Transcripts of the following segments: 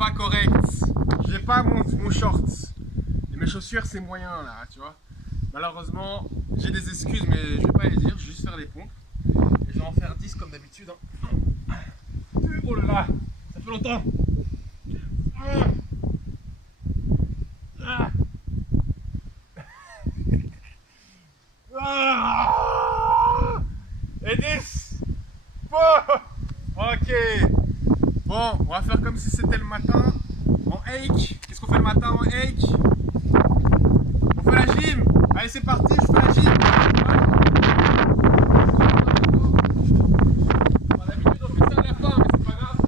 pas correct. J'ai pas mon short. Et mes chaussures, c'est moyen là, tu vois. Malheureusement, j'ai des excuses, mais je vais pas les dire. Je vais juste faire les pompes. Et je vais en faire 10 comme d'habitude. Hein. Oh là là, ça fait longtemps. Et 10. Bon. Ok. Bon, on va faire comme si c'était le matin. En hake. Qu'est-ce qu'on fait le matin en hake? On fait la gym. Allez, c'est parti, je fais la gym. D'habitude, on fait ça à la fin, mais c'est pas grave.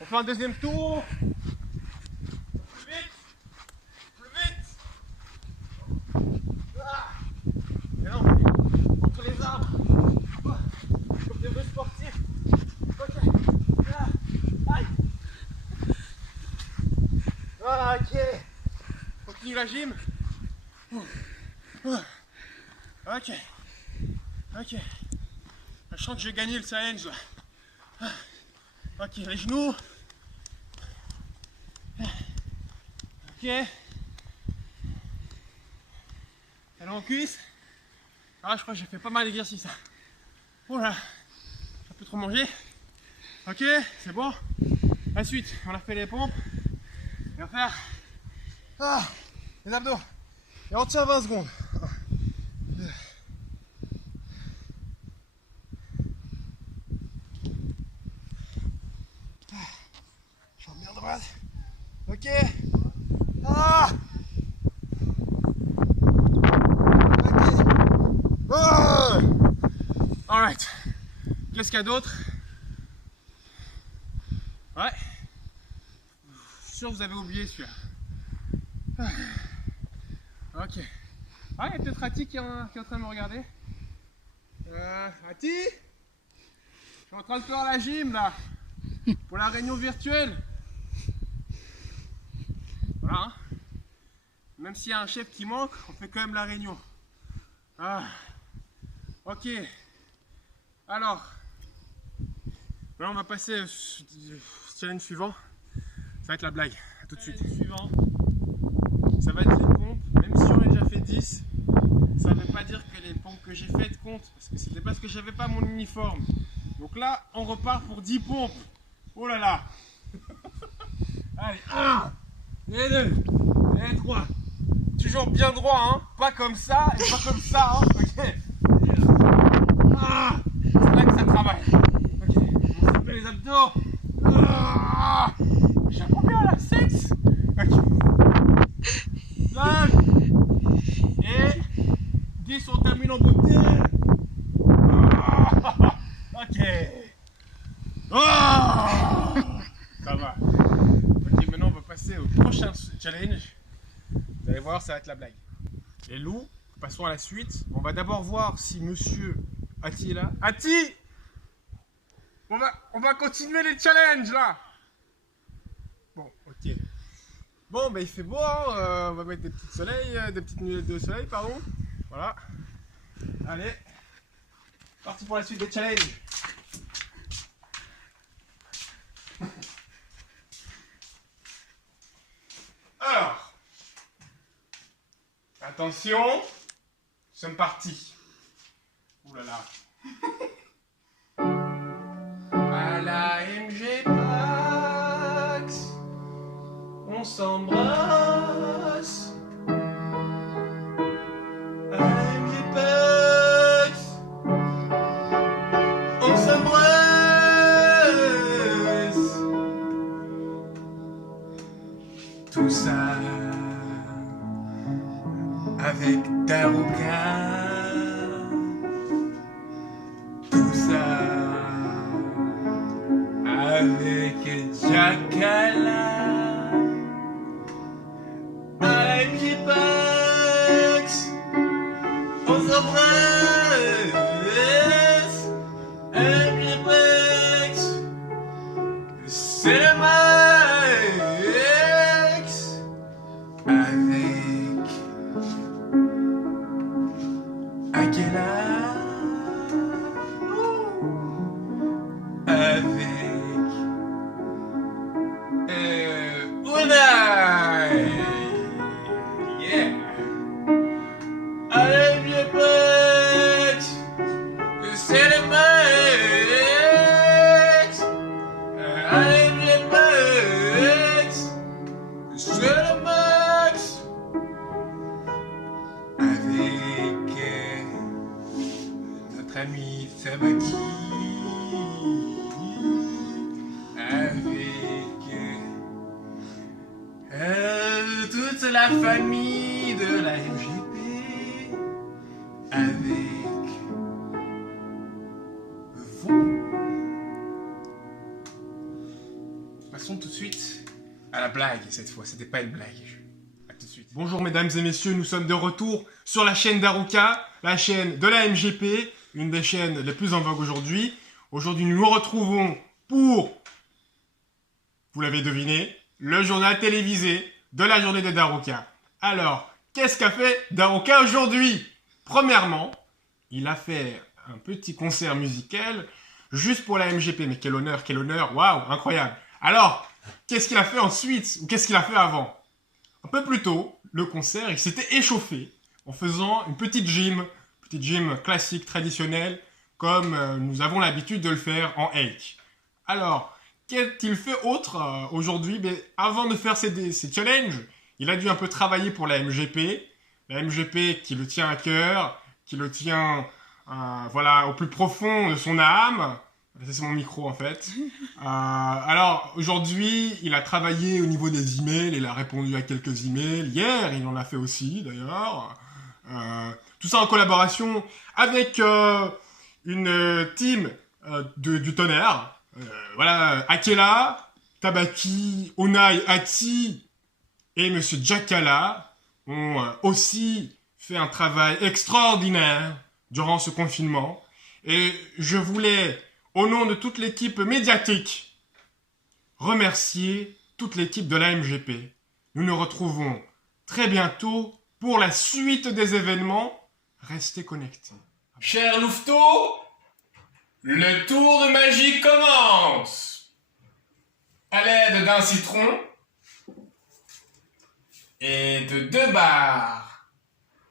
On fait un deuxième tour. Plus vite. Plus vite. Et non, entre les arbres. Comme des vrais sportifs. Ok. Aïe. Voilà, ok. Continue la gym. Ok. Ok. Je sens que j'ai gagné le challenge là. Ok, les genoux. Ok. Allons en cuisse. Ah, je crois que j'ai fait pas mal d'exercices. Oh là, j'ai un peu trop mangé. Ok, c'est bon. Ensuite, on a fait les pompes. Et on va faire les abdos. Et on tient 20 secondes. 1, 2. Jambe bien droite. Ok. Ah. Ok. Oh. Alright. Qu'est-ce qu'il y a d'autre? Ouais. Je suis sûr que vous avez oublié celui-là. Ok. Ah, il y a peut-être Ati qui est en train de me regarder. Ati, je suis en train de faire la gym là. Pour la réunion virtuelle. Voilà. Hein. Même s'il y a un chef qui manque, on fait quand même la réunion. Ah. Ok. Alors. Maintenant, on va passer au challenge suivant. Ça va être la blague. À tout de suite. Suivant. Ça va être les pompes. Même si on a déjà fait 10, ça ne veut pas dire que les pompes que j'ai faites comptent. Parce que c'était parce que j'avais pas mon uniforme. Donc là, on repart pour 10 pompes. Oh là là. Allez, 1, et 2, et 3. Toujours bien droit, hein. Pas comme ça et pas comme ça, hein. Ok. C'est là que ça travaille. Ok. On se fait les abdos. J'ai combien là? 6. Ok. 5. Et 10, on termine en beauté. Ok. Ça va. Ok, maintenant on va passer au prochain challenge. Vous allez voir, ça va être la blague. Les loups, passons à la suite. On va d'abord voir si monsieur Ati est là. Ati! On va continuer les challenges là. Bon, ok. Bon, bah il fait beau, hein. On va mettre des petites soleils, des petites lunettes de soleil, pardon. Voilà. Allez. Parti pour la suite des challenges. Alors. Attention. Nous sommes partis. Ouh là là. À la MG Pax, on s'embrasse. À la MG Pax, on s'embrasse. Tout ça avec Daruka. Tout ça avec Jackala. I'm J-Pax, on s'embrasse. I'm J-Pax, c'est le max. Avec À quelle heure? Avec Unai. Yeah. Allez, vieux pote, c'est le max. Allez, vieux pote, c'est le max. Avec notre ami Sabaki. Avec toute la famille de la MGP, avec vous. Passons tout de suite à la blague cette fois, c'était pas une blague. A tout de suite. Bonjour mesdames et messieurs, nous sommes de retour sur la chaîne Daruka, la chaîne de la MGP, une des chaînes les plus en vogue aujourd'hui. Aujourd'hui nous nous retrouvons pour, vous l'avez deviné, le journal télévisé de la journée de Daruka. Alors, qu'est-ce qu'a fait Daruka aujourd'hui? Premièrement, il a fait un petit concert musical juste pour la MGP. Mais quel honneur, waouh, incroyable. Alors, qu'est-ce qu'il a fait ensuite? Ou qu'est-ce qu'il a fait avant? Un peu plus tôt, le concert, il s'était échauffé en faisant une petite gym classique, traditionnelle, comme nous avons l'habitude de le faire en Hake. Alors, qu'a-t-il fait autre aujourd'hui? Avant de faire ces challenges, il a dû un peu travailler pour la MGP. La MGP qui le tient à cœur, qui le tient voilà, au plus profond de son âme. C'est mon micro en fait. Alors aujourd'hui, il a travaillé au niveau des emails, il a répondu à quelques emails. Hier, il en a fait aussi d'ailleurs. Tout ça en collaboration avec une team du tonnerre. Voilà, Akela, Tabaki, Unai, Ati et Monsieur Jakala ont aussi fait un travail extraordinaire durant ce confinement. Et je voulais, au nom de toute l'équipe médiatique, remercier toute l'équipe de la MGP. Nous nous retrouvons très bientôt pour la suite des événements. Restez connectés. Cher Louveteau, le tour de magie commence. À l'aide d'un citron et de 2 barres,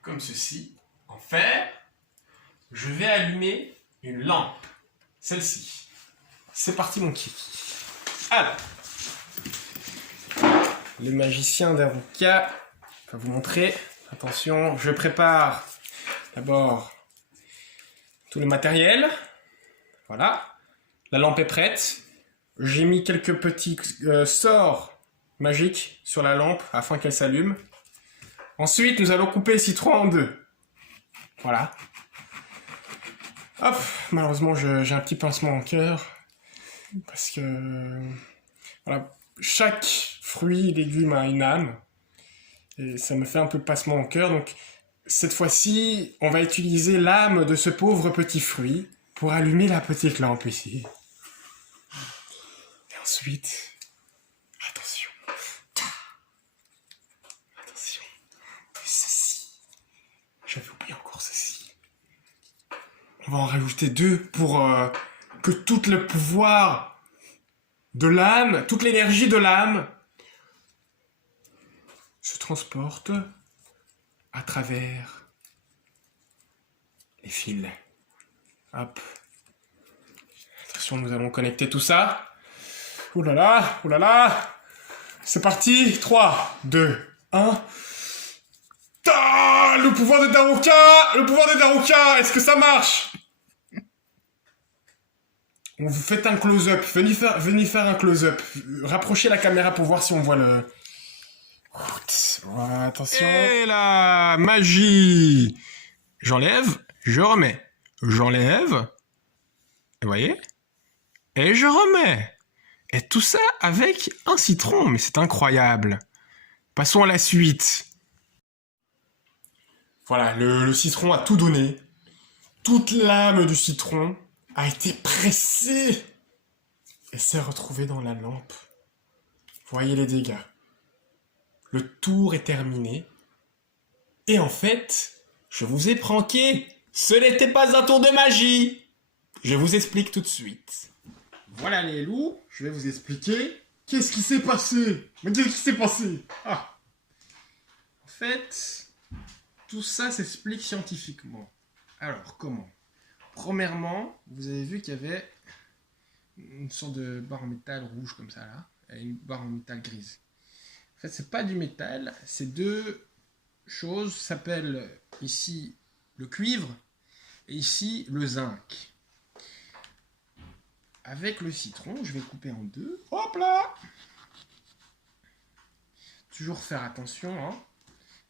comme ceci, en fer, je vais allumer une lampe. Celle-ci. C'est parti mon kiki. Alors, le magicien d'Aruka va vous montrer. Attention, je prépare d'abord tout le matériel. Voilà, la lampe est prête. J'ai mis quelques petits sorts magiques sur la lampe afin qu'elle s'allume. Ensuite, nous allons couper le citron en 2. Voilà. Hop, malheureusement, j'ai un petit pincement au cœur. Parce que voilà, chaque fruit et légume a une âme. Et ça me fait un peu de pincement au cœur. Donc, cette fois-ci, on va utiliser l'âme de ce pauvre petit fruit pour allumer la petite lampe ici. Et ensuite, attention. Attention. Et ceci. J'avais oublié encore ceci. On va en rajouter 2 pour que tout le pouvoir de l'âme, toute l'énergie de l'âme se transporte à travers les fils. Hop. Attention, nous allons connecter tout ça. Ouh là là, ouh là là. C'est parti. 3, 2, 1. Ta, le pouvoir de Daruka. Le pouvoir de Daruka. Est-ce que ça marche? On vous fait un close-up. Venez faire un close-up. Rapprochez la caméra pour voir si on voit le... Voilà, attention. Et la magie. J'enlève, je remets. J'enlève. Vous voyez? Et je remets. Et tout ça avec un citron. Mais c'est incroyable. Passons à la suite. Voilà, le citron a tout donné. Toute l'âme du citron a été pressée et s'est retrouvée dans la lampe. Voyez les dégâts. Le tour est terminé. Et en fait, je vous ai pranké. Ce n'était pas un tour de magie. Je vous explique tout de suite. Voilà les loups, je vais vous expliquer qu'est-ce qui s'est passé. Mais qu'est-ce qui s'est passé? Ah. En fait, tout ça s'explique scientifiquement. Alors, comment? Premièrement, vous avez vu qu'il y avait une sorte de barre en métal rouge comme ça là, et une barre en métal grise. En fait, c'est pas du métal, c'est deux choses, s'appellent ici le cuivre et ici le zinc. Avec le citron, je vais couper en deux. Hop là! Toujours faire attention, hein,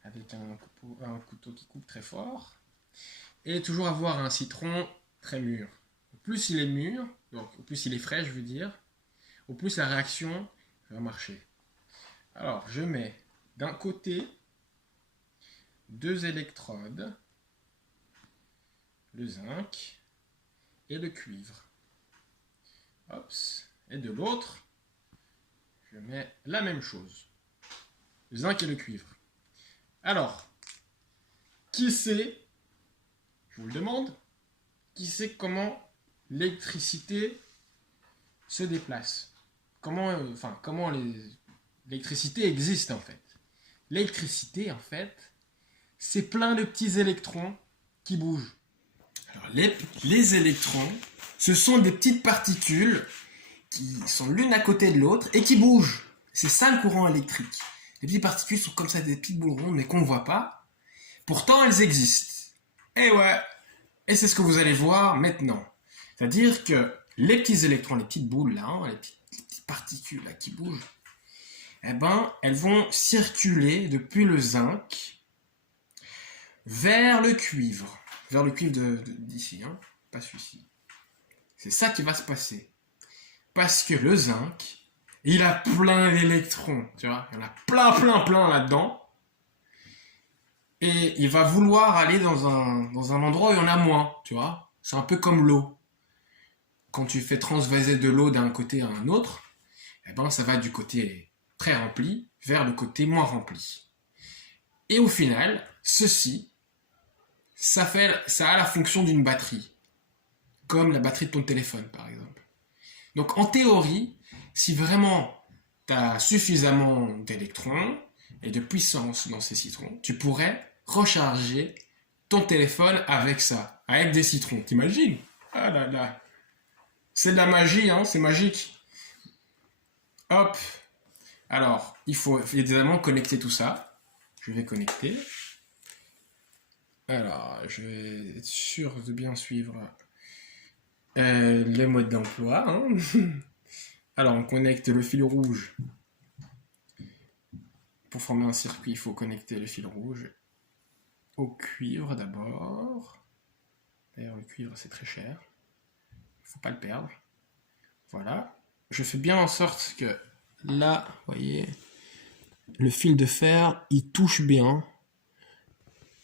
avec un couteau qui coupe très fort. Et toujours avoir un citron très mûr. Au plus il est mûr, donc au plus il est frais, je veux dire, au plus la réaction va marcher. Alors, je mets d'un côté deux électrodes, le zinc et le cuivre. Hops. Et de l'autre, je mets la même chose, le zinc et le cuivre. Alors, qui sait, je vous le demande, qui sait comment l'électricité se déplace? Comment l'électricité existe en fait? L'électricité, en fait, c'est plein de petits électrons qui bougent. Alors, les électrons, ce sont des petites particules qui sont l'une à côté de l'autre et qui bougent. C'est ça le courant électrique. Les petites particules sont comme ça, des petites boules rondes, mais qu'on ne voit pas. Pourtant, elles existent. Et ouais, et c'est ce que vous allez voir maintenant. C'est-à-dire que les petits électrons, les petites boules là, hein, les petites particules là qui bougent, eh ben, elles vont circuler depuis le zinc vers le cuivre d'ici, hein, pas celui-ci. C'est ça qui va se passer. Parce que le zinc, il a plein d'électrons, tu vois, il y en a plein là-dedans. Et il va vouloir aller dans un endroit où il y en a moins, tu vois. C'est un peu comme l'eau. Quand tu fais transvaser de l'eau d'un côté à un autre, eh ben ça va du côté très rempli vers le côté moins rempli. Et au final, ceci, ça a la fonction d'une batterie. Comme la batterie de ton téléphone, par exemple. Donc en théorie, si vraiment tu as suffisamment d'électrons et de puissance dans ces citrons, tu pourrais recharger ton téléphone avec ça, avec des citrons. T'imagines? Ah là là. C'est de la magie, hein, c'est magique. Hop. Alors, il faut évidemment connecter tout ça. Je vais connecter. Alors, je vais être sûr de bien suivre les modes d'emploi. Hein. Alors, on connecte le fil rouge. Pour former un circuit, il faut connecter le fil rouge au cuivre d'abord. D'ailleurs, le cuivre, c'est très cher. Il ne faut pas le perdre. Voilà. Je fais bien en sorte que là, vous voyez, le fil de fer, il touche bien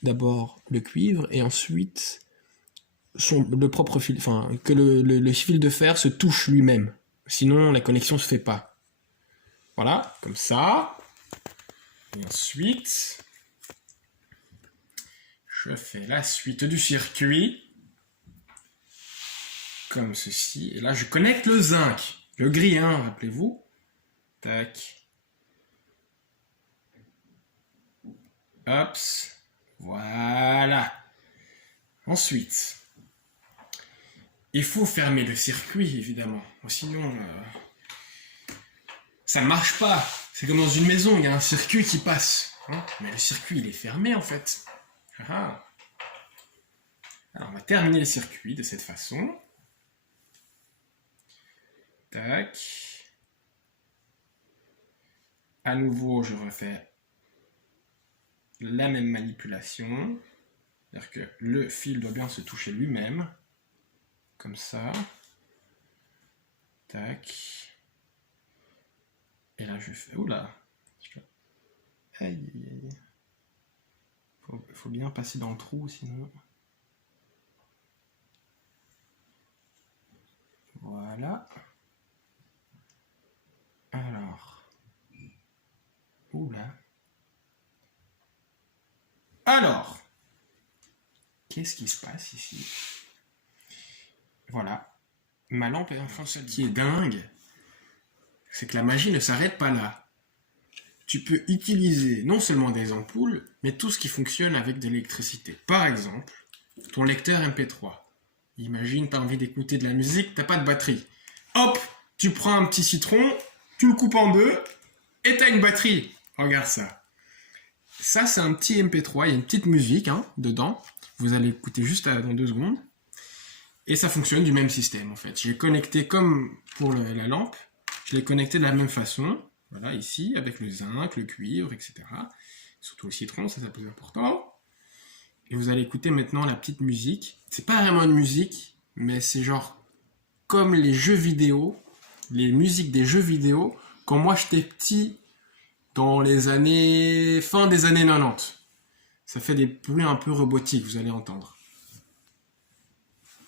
d'abord le cuivre et ensuite le propre fil, enfin, que le fil de fer se touche lui-même. Sinon, la connexion ne se fait pas. Voilà, comme ça. Et ensuite, je fais la suite du circuit. Comme ceci. Et là, je connecte le zinc. Le gris, hein, rappelez-vous. Tac. Hop. Voilà. Ensuite, il faut fermer le circuit, évidemment. Sinon, ça ne marche pas. C'est comme dans une maison, il y a un circuit qui passe. Hein, mais le circuit, il est fermé, en fait. Ah. Alors, on va terminer le circuit de cette façon. Tac. À nouveau, je refais la même manipulation. C'est-à-dire que le fil doit bien se toucher lui-même. Comme ça. Tac. Et là, je fais... Oula. Aïe, aïe, aïe. Faut bien passer dans le trou, sinon... Voilà. Alors. Oula. Alors. qu'est-ce qui se passe ici? Voilà. Ma lampe est enfin celle qui est dingue. C'est que la magie ne s'arrête pas là. Tu peux utiliser non seulement des ampoules, mais tout ce qui fonctionne avec de l'électricité. Par exemple, ton lecteur MP3. Imagine, tu as envie d'écouter de la musique, t'as pas de batterie. Hop, tu prends un petit citron, tu le coupes en deux, et t'as une batterie. Regarde ça. Ça, c'est un petit MP3, il y a une petite musique dedans. Vous allez écouter juste dans 2 secondes. Et ça fonctionne du même système, en fait. Je l'ai connecté comme pour la lampe. Je l'ai connecté de la même façon. Voilà, ici, avec le zinc, le cuivre, etc. Surtout le citron, ça c'est plus important. Et vous allez écouter maintenant la petite musique. C'est pas vraiment une musique, mais c'est genre comme les jeux vidéo, les musiques des jeux vidéo, quand moi j'étais petit, dans les années... fin des années 90. Ça fait des bruits un peu robotiques, vous allez entendre.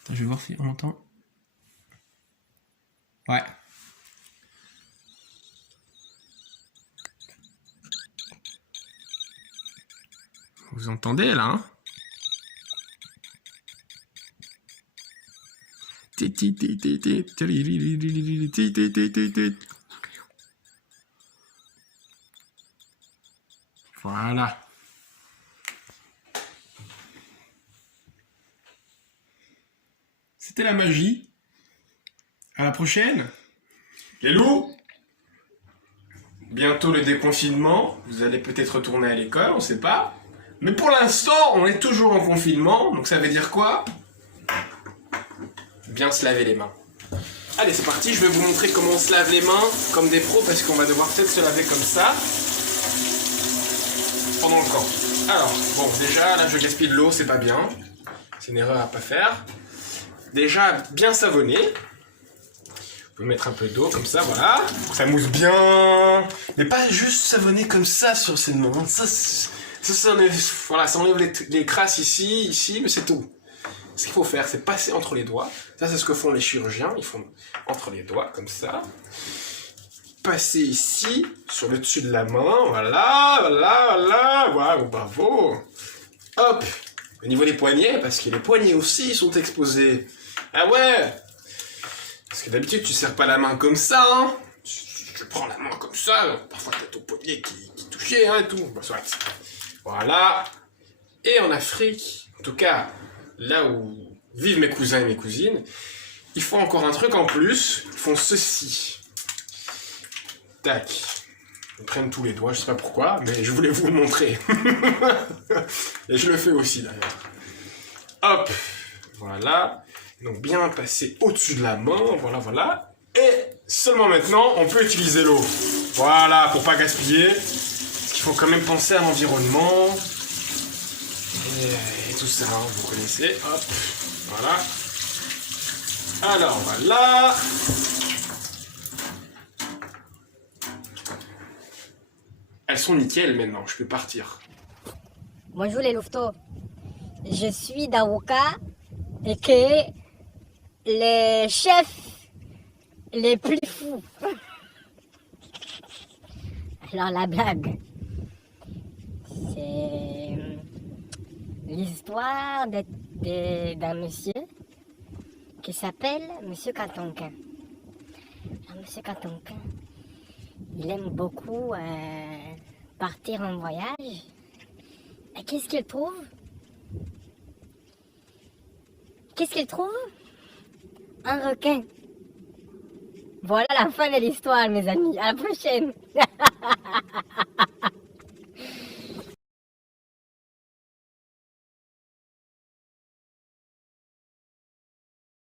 Attends, je vais voir si on entend. Ouais. Vous entendez là, Voilà. C'était la magie. À la prochaine. Les loups. Bientôt le déconfinement. Vous allez peut-être retourner à l'école, on sait pas. Mais pour l'instant, on est toujours en confinement. Donc ça veut dire quoi? Bien se laver les mains. Allez, c'est parti. Je vais vous montrer comment on se lave les mains comme des pros parce qu'on va devoir peut-être se laver comme ça pendant le camp. Alors, bon, déjà, là, je gaspille de l'eau, c'est pas bien. C'est une erreur à pas faire. Déjà, bien savonner. Vous pouvez mettre un peu d'eau comme ça, voilà. Pour que ça mousse bien. Mais pas juste savonner comme ça sur ses mains. Ça enlève les crasses ici, mais c'est tout. Ce qu'il faut faire, c'est passer entre les doigts. Ça, c'est ce que font les chirurgiens. Ils font entre les doigts, comme ça. Passer ici, sur le dessus de la main. Voilà. Waouh, bravo. Hop. Au niveau des poignets, parce que les poignets aussi sont exposés. Ah ouais. Parce que d'habitude, tu serres pas la main comme ça, Tu prends la main comme ça. Parfois, t'as ton poignet qui touchait, et tout. Bah, soit. Voilà. Et en Afrique, en tout cas, là où vivent mes cousins et mes cousines, ils font encore un truc en plus. Ils font ceci. Tac. Ils prennent tous les doigts, je sais pas pourquoi, mais je voulais vous le montrer. Et je le fais aussi d'ailleurs. Hop. Voilà. Donc bien passer au-dessus de la main. Voilà. Et seulement maintenant, on peut utiliser l'eau. Voilà, pour pas gaspiller. Parce qu'il faut quand même penser à l'environnement. Et tout ça, vous connaissez. Hop. Voilà. Alors, voilà. Elles sont nickel maintenant, je peux partir. Bonjour les louveteaux. Je suis d'Awoka et que les chefs les plus fous. Alors la blague, c'est l'histoire d'un monsieur qui s'appelle Monsieur Katonka. Alors, Monsieur Katonka, il aime beaucoup partir en voyage. Et qu'est-ce qu'il trouve? Un requin. Voilà la fin de l'histoire, mes amis. À la prochaine.